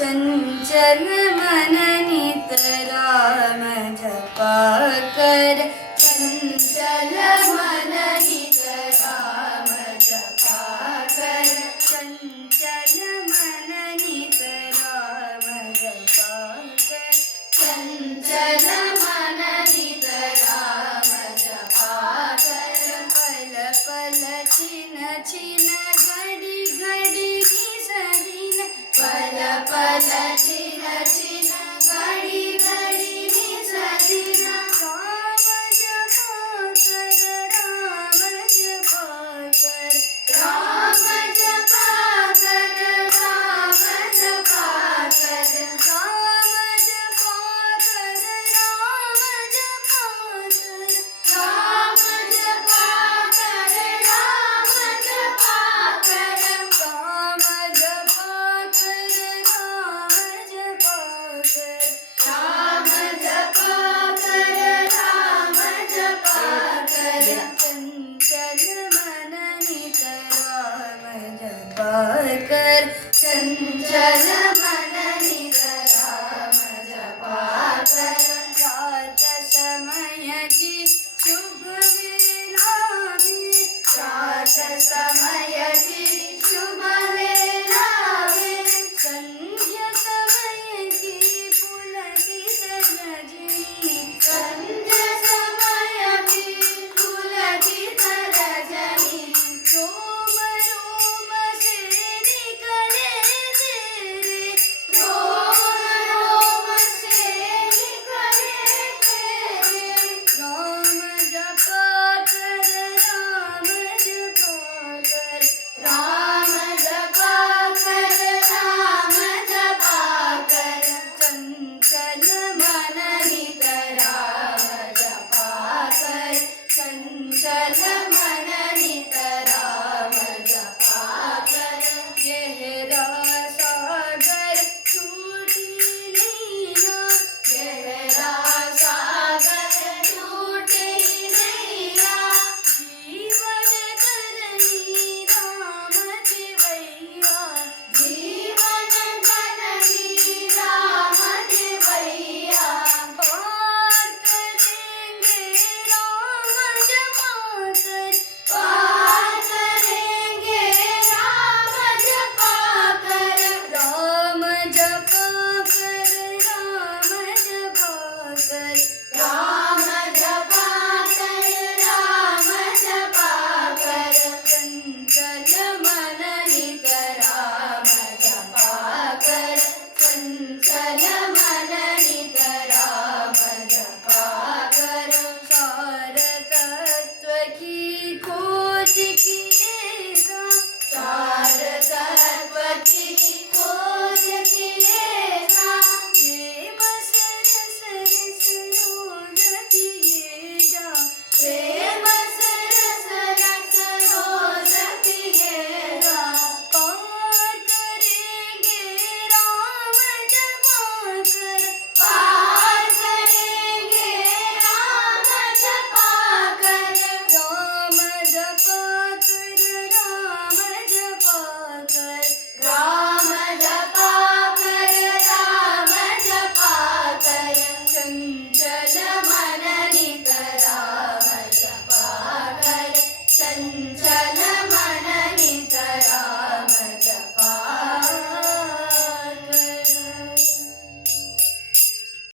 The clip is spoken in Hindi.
चंचल मन नित राम जपा कर, चंचल मन नित राम जपा कर, चंचल मन नित राम जपा कर, चंचल मन नित राम जपा कर, पल पल छिन छिन घड़ी घड़ी निसदिन, पल पल छिन छिन घड़ी घड़ी निसदिन, राम जपा कर, राम जपा कर, राम जपा कर, राम जपा कर, राम जपा कर, राम जपा कर, राम जपा कर, राम जपा कर, राम जपा कर, राम जपा कर, राम जपा कर, राम जपा कर, चंचल मन नित राम जपा कर, चंचल मन नित राम जपा कर, रात समय की शुभ वेला में, रात समय की शुभ वेला